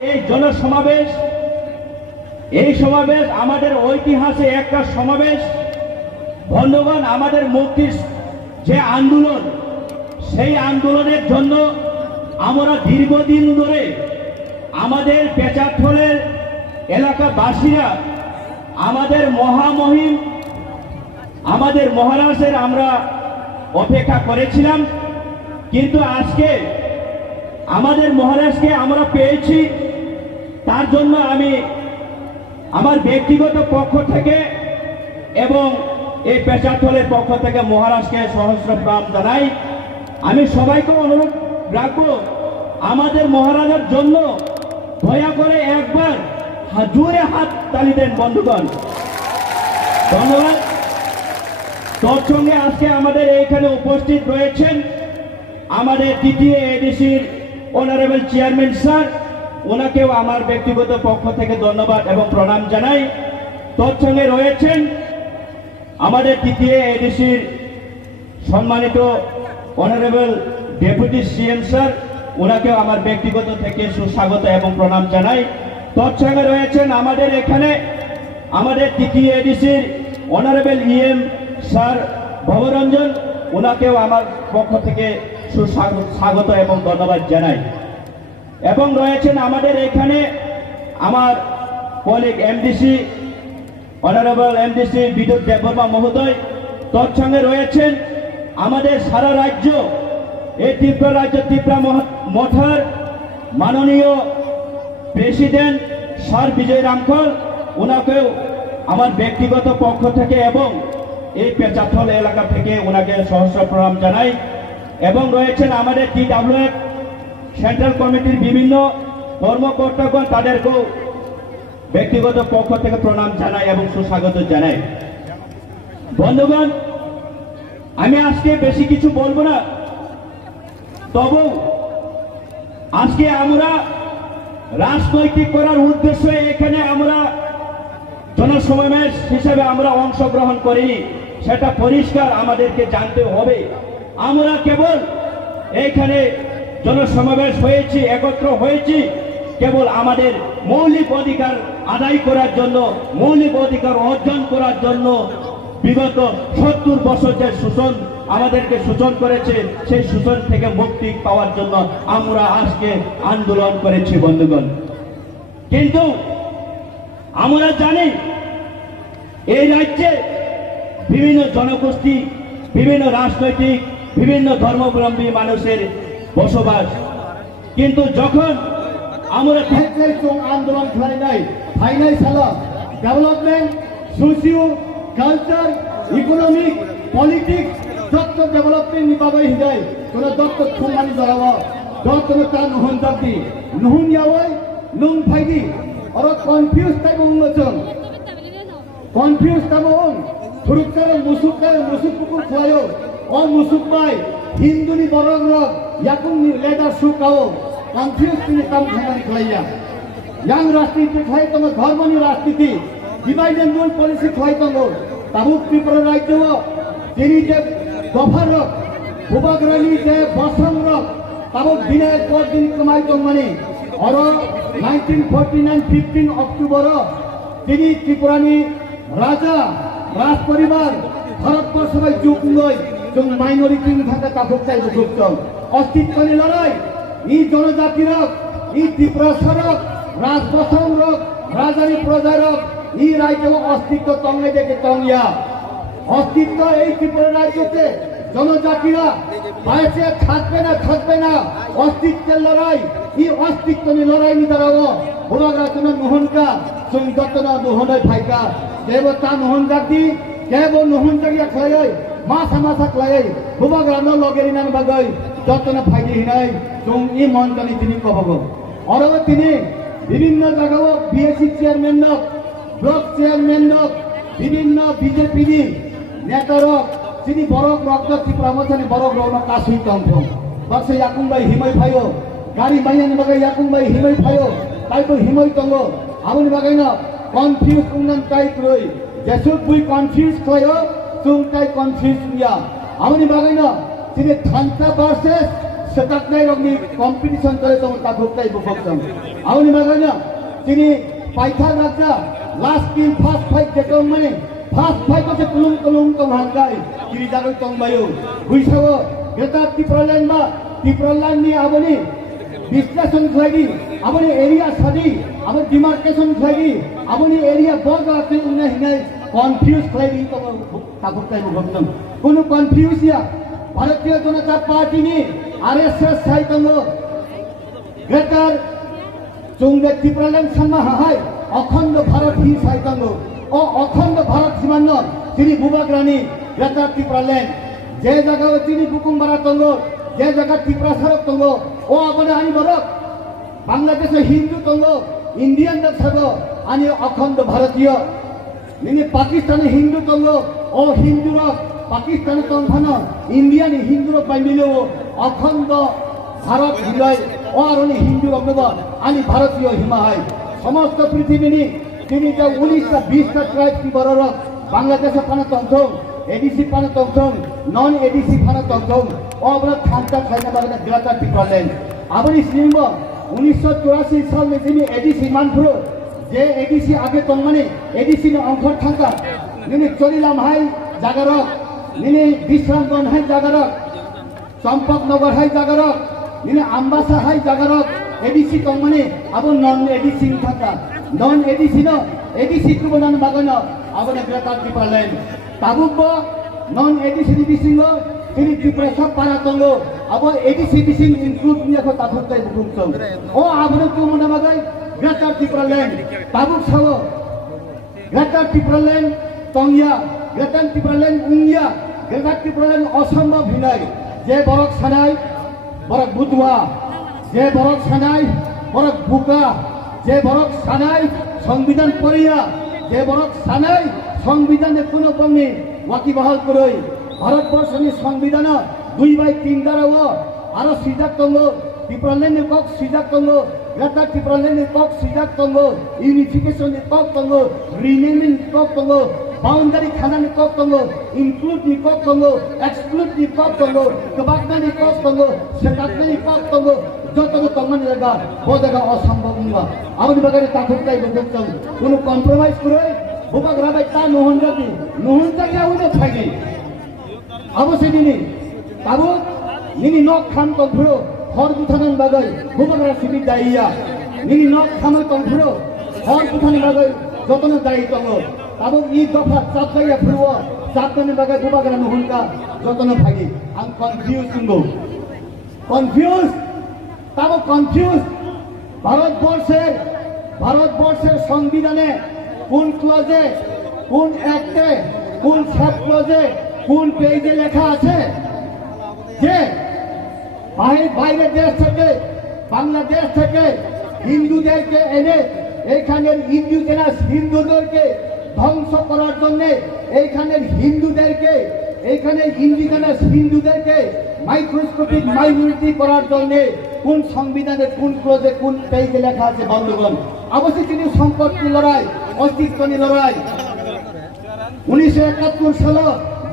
এই জনসমাবেশ এই সমাবেশ আমাদের ঐতিহাসিক একটা সমাবেশ। বন্ধুগণ, আমাদের মুক্তির যে আন্দোলন, সেই আন্দোলনের জন্য আমরা দীর্ঘদিন ধরে আমাদের পেঁচাথলের এলাকাবাসীরা আমাদের মহামহিম আমাদের মহারাজের আমরা অপেক্ষা করেছিলাম, কিন্তু আজকে আমাদের মহারাজকে আমরা পেয়েছি। তার জন্য আমি আমার ব্যক্তিগত পক্ষ থেকে এবং এই পেঁচাথলের পক্ষ থেকে মহারাজকে সহস্র প্রণাম জানাই। আমি সবাইকে অনুরোধ রাখবো, আমাদের মহারাজের জন্য দয়া করে একবার জোরে হাত তালি দেন বন্ধুগণ। ধন্যবাদ। তোর সঙ্গে আজকে আমাদের এইখানে উপস্থিত রয়েছেন আমাদের দ্বিতীয় এডিসির অনারেবল চেয়ারম্যান স্যার, ওনাকেও আমার ব্যক্তিগত পক্ষ থেকে ধন্যবাদ এবং প্রণাম জানাই। তোর সঙ্গে রয়েছেন আমাদের তৃতীয় এডিসির সম্মানিত অনারেবল ডেপুটি সিএম স্যার, ওনাকেও আমার ব্যক্তিগত থেকে সুস্বাগত এবং প্রণাম জানাই। তোর সঙ্গে রয়েছেন আমাদের এখানে আমাদের তৃতীয় এডিসির অনারেবল ইএম স্যার ভবরঞ্জন, ওনাকেও আমার পক্ষ থেকে সুস্বাগত এবং ধন্যবাদ জানাই। এবং রয়েছেন আমাদের এখানে আমার কলিগ এমডিসি অনারেবল এমডিসি বিদ্যুৎ দেববর্মা মহোদয়। তোর সঙ্গে রয়েছেন আমাদের সারা রাজ্য, এই ত্রিপুরা রাজ্য ত্রিপুরা মঠার মাননীয় প্রেসিডেন্ট স্যার বিজয় রামখল, ওনাকেও আমার ব্যক্তিগত পক্ষ থেকে এবং এই পেঁচাথল এলাকা থেকে ওনাকে সহস্র প্রণাম জানাই। এবং রয়েছেন আমাদের TWF সেন্ট্রাল কমিটির বিভিন্ন কর্মকর্তাগণ, তাদেরকেও ব্যক্তিগত পক্ষ থেকে প্রণাম জানাই এবং সুস্বাগত জানাই। বন্ধুগণ, আমি আজকে বেশি কিছু বলবো না, তবু আজকে আমরা রাজনৈতিক করার উদ্দেশ্যে এখানে আমরা জনসমাবেশ হিসেবে আমরা অংশগ্রহণ করিনি, সেটা পরিষ্কার আমাদেরকে জানতে হবে। আমরা কেবল এইখানে জনসমাবেশ হয়েছি, একত্র হয়েছি কেবল আমাদের মৌলিক অধিকার আদায় করার জন্য, মৌলিক অধিকার অর্জন করার জন্য। বিগত 70 বছর যে শোষণ আমাদেরকে শোষণ করেছে, সেই শোষণ থেকে মুক্তি পাওয়ার জন্য আমরা আজকে আন্দোলন করেছি বন্ধুগণ। কিন্তু আমরা জানি এই রাজ্যে বিভিন্ন জনগোষ্ঠী, বিভিন্ন রাজনৈতিক, বিভিন্ন ধর্মাবলম্বী মানুষের বসবাস, কিন্তু যখন আমরা আন্দোলন final development, socio culture, economic, politics যত ডেভেলপমেন্ট নিপাবে হিজাই তোরা দত্ত খুমানি জড়াব দত্ত তা নহন জাতি নহন ইয়াওয়াই নুং ফাইদি আর কনফিউজ টাইপ উন্মোচন কনফিউজ তাবন থুরুকারে মুসুকপুকুর খুয়ায়ো ও মুসুকবাই হিন্দুনি বরং রক ইয়াকুনি লেদার সুকাও কনফিউজ তিনি কাম খামানি খাইয়া ইয়াং রাজনীতি খাই তোমার ধর্মনি রাজনীতি ডিভাইড এন্ড রুল পলিসি খাই তোমার তাবুক ত্রিপুরা রাজ্য তিনি যে গভর্নর ভূবাগ্রানি যে বসংরক তাবুক দিনের পর দিন কমাই দংমানি আর 1949 15 অক্টোবর তিনি ত্রিপুরানি রাজা রাজ পরিবার ভারতবর্ষের যুগ লই जों माइनरिटी थाका ताफुक चाइ बुथुकजों अस्तित्वनि लड़ाई इ जनजाति रक इ त्रिपुरा सरक राजबसं रक राजानि प्रजा रक इ राज्य अस्तित्व तंगे देखे तंगिया अस्तित्व এই ত্রিপুরা রাজ্যতে জনজাতিরা বাইরে থাকবে না অস্তিত্বের লড়াই ই অস্তিত্বনি লড়াই নি দাঁড়াবো ভোলাগা তুমি নহনকা সঙ্গতনা নহনই ফাইকা দেবতা নহন জাতি কেব নহন জাগিয়া খাই मासा मासा खाई भूबाग्राम लगेरिनान बागै जतना फायदे हिनाय जों इ मन्त्रनि तिनी कबगो और तिनी विभिन्न जगह बीएससी चेयरमैन ब्लक चेयरमैन विभिन्न बीजेपी नेता तिनी बरक रक्त त्रिपुरा मछानि बरक रौन कासुइ तंथं बक्से याकुंबाई हिमै फायो गाड़ी माइयानि बागै याकुंबाई हिमै फायो ताइको हिमै तंगो आबुनि बागैन कन्फ्यूज उन्नन टाइप रइ जेसुक बुइ कन्फ्यूज खायो Sungkai confuse ya, amani bagayna, sini thanta versus setatnai rogni competition kare tong tabuktai bukoktam auni maganya tini paitha raja last team first fight ketong mane first fight ko se tulung tong hangkai kiri jago tong bayu huisago geta tipralan ni aboni বিশ্লেষণ খাইদি আপনি area সাদি আপনি demarcation খাইদি আপনি area বর্গ আছে উনি হিনাই confuse খাইদি তো তাবুকটাই ভক্তম কোনো কনফিউজিয়া ভারতীয় জনতা পার্টি নি আরএসএস সাইতঙ্গ গ্রেটার চুংগে ত্রিপুরাল্যান্ড সামা হাই অখণ্ড ভারত হি সাইতঙ্গ ও অখণ্ড ভারত সীমান্ত তিনি বুবাগ্রানি গ্রেটার ত্রিপুরাল্যান্ড যে জায়গা তিনি বুকুমবারা তঙ্গ যে জায়গা ত্রিপুরা সড়ক তঙ্গ ও আপনি আনি বরক বাংলাদেশে হিন্দু তঙ্গ ইন্ডিয়ান থাকো আনি অখণ্ড ভারতীয় নিনি পাকিস্তানি হিন্দু তঙ্গ ও হিন্দুর পাকিস্তানি তংখান ইন্ডিয়ান হিন্দুর পাইমিলেও অখণ্ড ভারত হৃদয় ও আর হিন্দু রকম আনি ভারতীয় হিমাহাই সমস্ত পৃথিবী তিনি যে 19টা 20টা ট্রাইব কি বড় বাংলাদেশে পানা তংথং এডিসি পানা তংথং নন এডিসি পানা তংথং ও আমরা খান্তা খাইনা বাগনা গ্রাটা টিপালেন আপনি সিংহ 1984 সাল में যিনি এডিসি মানফুরো যে এডিসি আগে তং মানে এডিসি নে অংখর থাকা নিনি চরিলাম হাই জাগারক নিনি বিশ্রামগণ হাই জাগারক চম্পকনগর হাই জাগারক নিনি আমবাসা হাই জাগারক এডিসি তং মানে আবো নন এডিসি থাকা নন এডিসি ন এডিসি কুবনান বাগনা আবনে গ্রাটা টিপালেন তাবুব নন এডিসি বিসিং তিনি ত্রিপুরা সব পারা তঙ্গ আবো এডিসি বিসিং ইনক্লুড নিয়ে কো তাবুকটাই বুকুমতম ও আবনে কুমনা বাগাই গ্রেটার ত্রিপুরাল্যান্ড তাবুক সাও গ্রেটার ত্রিপুরাল্যান্ড তংয়া গ্রেটার ত্রিপুরাল্যান্ড উংয়া গ্রেটার ত্রিপুরাল্যান্ড অসম্ভব হিনাই যে বরক সানাই বরক বুতওয়া যে বরক সানাই বরক বুকা যে বরক সানাই সংবিধান পড়িয়া যে বরক সানাই সংবিধানের কোনো কমে ওয়াকিবহাল করই ভারতবর্ষের সংবিধান 2/3 দ্বারা আরো সিজাক তঙ্গ ত্রিপুরাল্যান্ডের কক সিজাক তঙ্গ গ্রেটার ত্রিপুরাল্যান্ডের কক সিজাক তঙ্গ ইউনিফিকেশনের কক তঙ্গ রিনেমিং কক তঙ্গ বাউন্ডারি খানানি কক তঙ্গ ইনক্লুড নি কক তঙ্গ এক্সক্লুড নি কক তঙ্গ কবাকনানি কক তঙ্গ সেটাকনানি কক তঙ্গ যতগুলো তঙ্গনি জায়গা ও জায়গা অসম্ভব নিবা আমাদের বাগানে তাকুকটাই বুঝতাম কোনো কম্প্রোমাইজ করে বুবাক রাবাই তা নহন জাতি আমাদের থাকে অবশ্যই নিনি তাবু নিনি নখ খাম তন্ত্র হর বুথানান বাগাই বুবাকরা সিবি দাইয়া নিনি নখ খামে তন্ত্র হর বুথানি বাগাই যতন দায়ী তঙ্গ তাবু ই দফা চাপ গাইয়া ফুরব চাপ গানে বাগাই বুবাকরা নহনকা যতন ভাগি আম কনফিউজ তুঙ্গো কনফিউজ তাবু কনফিউজ ভারতবর্ষের সংবিধানে কোন ক্লজে কোন অ্যাক্টে কোন সাব ক্লজে কোন পেজে লেখা আছে যে বাইরের দেশ থেকে বাংলাদেশ থেকে হিন্দুদেরকে এনে এইখানের ইন্ডিজিনাস হিন্দুদেরকে ধ্বংস করার জন্য এইখানের ইন্ডিজিনাস হিন্দুদেরকে মাইক্রোস্কোপিক মাইনরিটি করার জন্য কোন সংবিধানে কোন ক্লজে কোন পেজে লেখা আছে বন্ধুগণ অবশ্যই তিনি সম্পত্তি লড়াই অস্তিত্ব নিয়ে লড়াই 1971 সাল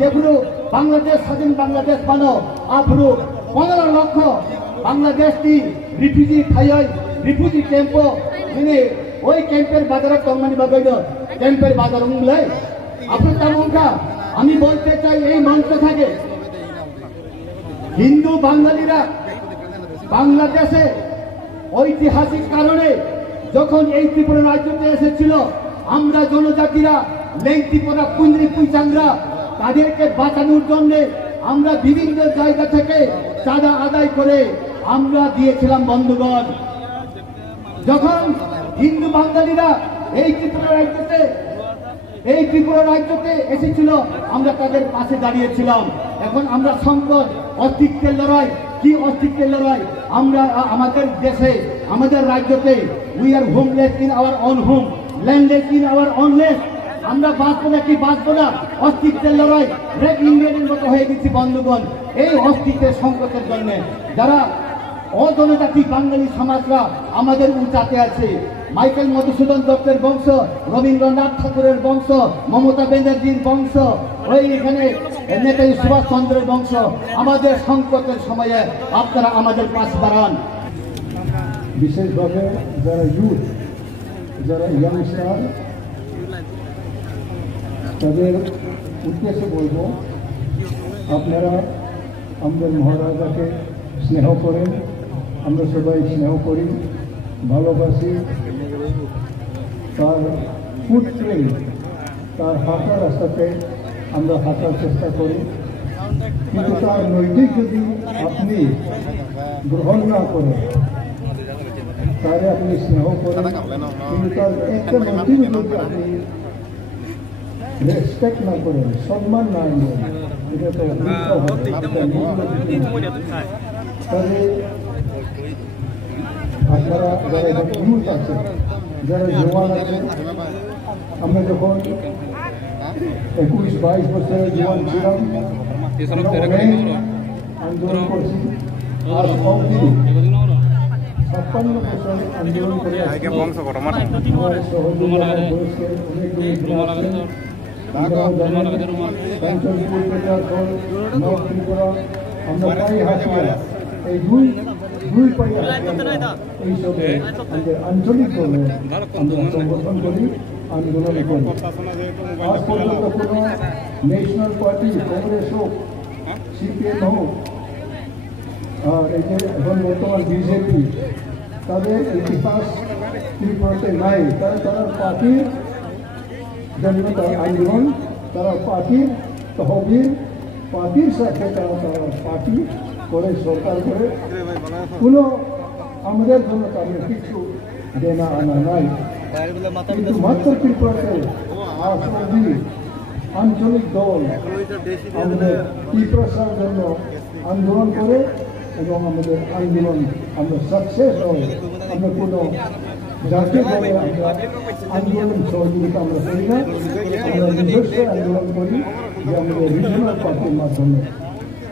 যেগুলো বাংলাদেশ স্বাধীন বাংলাদেশ পানো আফরু 15 লক্ষ বাংলাদেশি রিফিউজি থাইয় রিফিউজি ক্যাম্প যিনি ওই ক্যাম্পের বাজারে তংমানি বাগাইল ক্যাম্পের বাজার উংলাই আপনার তামুকা আমি বলতে চাই এই মঞ্চ থাকে হিন্দু বাঙালিরা বাংলাদেশে ঐতিহাসিক কারণে যখন এই ত্রিপুরা রাজ্যতে এসেছিল আমরা জনজাতিরা লেংটিপোরা কুন্দ্রি পুইচাংরা তাদেরকে বাঁচানোর জন্য আমরা বিভিন্ন জায়গা থেকে চাঁদা আদায় করে আমরা দিয়েছিলাম বন্ধুগণ যখন হিন্দু বাঙালিরা এই ত্রিপুরা রাজ্যতে এসেছিল আমরা তাদের পাশে দাঁড়িয়েছিলাম এখন আমরা সংকট অস্তিত্বের লড়াই কি অস্তিত্বের লড়াই আমরা আমাদের দেশে আমাদের রাজ্যতে we are homeless in our on home landless in our on land আমরা বাঁচবো না কি বাঁচবো না অস্তিত্বের লড়াই রেড ইন্ডিয়ানের মতো হয়ে গেছি বন্ধুগণ এই অস্তিত্বের সংকটের জন্য যারা অজনজাতি বাঙালি সমাজরা আমাদের উঁচাতে আছে। মাইকেল মধুসূদন দত্তের বংশ, রবীন্দ্রনাথ ঠাকুরের বংশ, মমতা ব্যানার্জির বংশ, ওই এখানে নেতাজি সুভাষচন্দ্রের বংশ। আমাদের সংকটের সময়ে আপনারা আমাদের পাশ বাড়ান। বিশেষভাবে যারা ইউথ, যারা ইয়াংস্টার, তাদের উদ্দেশ্যে বলবো, আপনারা আমাদের মহারাজাকে স্নেহ করেন, আমরা সবাই স্নেহ করি, ভালোবাসি। তার ফুটপ্রিন্ট, তার হাঁটার রাস্তাতে আমরা হাঁটার চেষ্টা করি, কিন্তু তার নৈতিক যদি আপনি গ্রহণ না করেন, তারে আপনি স্নেহ করেন, কিন্তু তার একটা নৈতিক যদি আপনি রেসপেক্ট না করেন, সম্মান না দেন, এটা তো তবে আপনারা যারা ইউথ আছে, যারা জওয়ান আছে, আমরা যখন 21-22 বছরের জওয়ান ছিলাম, আন্দোলন করছি, আর অবধি 56 বছর আন্দোলন করে আমার সহযোগী আমার বয়সের অনেকগুলি আছেন। আপনারাও জানেন কাঞ্চনপুর, পেটারখোল, নর্থ ত্রিপুরা, আমরা পাই হাসিয়া, এই দুই পাই এইসবে আমাদের আঞ্চলিক দলে আমরা সংগঠন করি, আন্দোলন করি। আজ পর্যন্ত কোনো ন্যাশনাল পার্টি, কংগ্রেস হোক, সিপিএম হোক, আর এই যে এখন বর্তমান বিজেপি, তাদের ইতিহাস ত্রিপুরাতে নাই। তারা পার্টির জন্য তার আন্দোলন, তারা পার্টির তহবিল, পার্টির সাথে তারা পার্টি করে, সরকার করে, কোনো আমাদের জন্য তাদের কিছু দেনা আনা নাই। কিন্তু মাত্র ত্রিপুরাতে আজ অবধি আঞ্চলিক দল আমাদের ত্রিপুরার জন্য আন্দোলন করে, এবং আমাদের আন্দোলন আমরা সাকসেস হয়। আমরা কোনো জাতীয় দলে আমরা আন্দোলন সহযোগিতা আমরা করি না, আমরা নিজস্ব আন্দোলন করি, যে আমাদের রিজনাল পার্টির মাধ্যমে।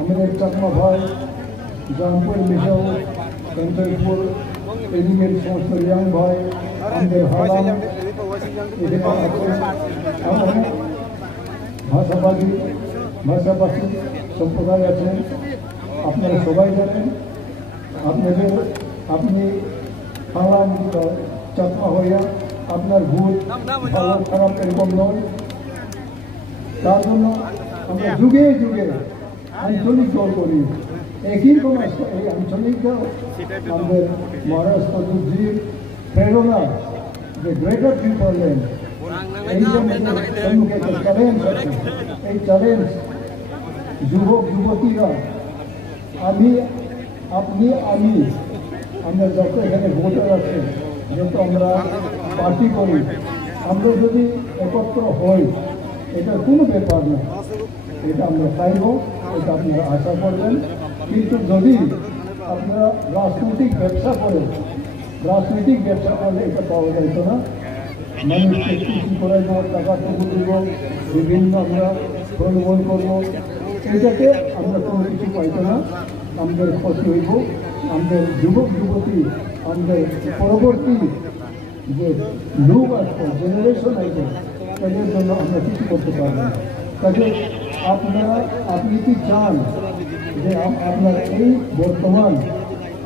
আমাদের চাকমা ভাই, জামপুর মিশাও, কাঞ্চনপুর, এদিকের সমস্ত রিয়াং ভাই, আমাদের হারাম, এখানে আছে ভাষাভাষী সম্প্রদায় আছেন। আপনারা সবাই জানেন, আপনি হারাম চাকমা হইয়া আপনার ভুল ভালো খারাপ এরকম নয়। তার জন্য আমরা যুগে যুগে আঞ্চলিক দল করি। একই রকম এই আঞ্চলিকটা আমাদের মহারাজ পদ্ধতির প্রেরণা, যে গ্রেটার ত্রিপুরাল্যান্ড, এই সম্মুখে একটা চ্যালেঞ্জ আছে। এই চ্যালেঞ্জ যুবক যুবতীরা, আপনি আমরা যত এখানে ভোটার আছে, যত আমরা পার্টি করি, আমরা যদি একত্র হই, এটা কোনো ব্যাপার না, এটা আমরা চাইব, এটা আপনারা আশা করবেন। কিন্তু যদি আপনারা রাজনৈতিক ব্যবসা করলে এটা পাওয়া যাইত না। মানুষকে কৃষি করাইব, টাকা টুকু দিব, বিভিন্ন আমরা প্রলোভন করবো, এটাতে আমরা কোনো কিছু পাইত না, আমাদের ক্ষতি হইব। আমাদের যুবক যুবতী, আমাদের পরবর্তী যে লোক আসবে, জেনারেশন আসবে, তাদের জন্য আমরা কিছু করতে পারব না। কাজে আপনি কি চান যে আপনার এই বর্তমান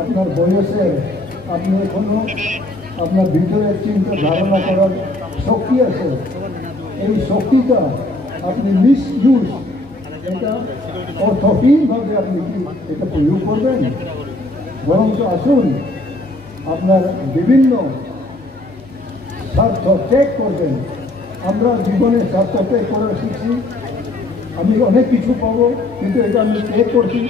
আপনার বয়সের, আপনি এখনো আপনার ভিতরে চিন্তা ধারণা করার শক্তি আছে, এই শক্তিটা আপনি মিসইউজ, এটা অর্থহীনভাবে আপনি কি এটা প্রয়োগ করবেন? বরঞ্চ আসুন, আপনার বিভিন্ন স্বার্থ ত্যাগ করবেন। আমরা জীবনে স্বার্থ ত্যাগ করা শিখছি। আমি অনেক কিছু পাবো, কিন্তু এটা আমি ত্যাগ করছি।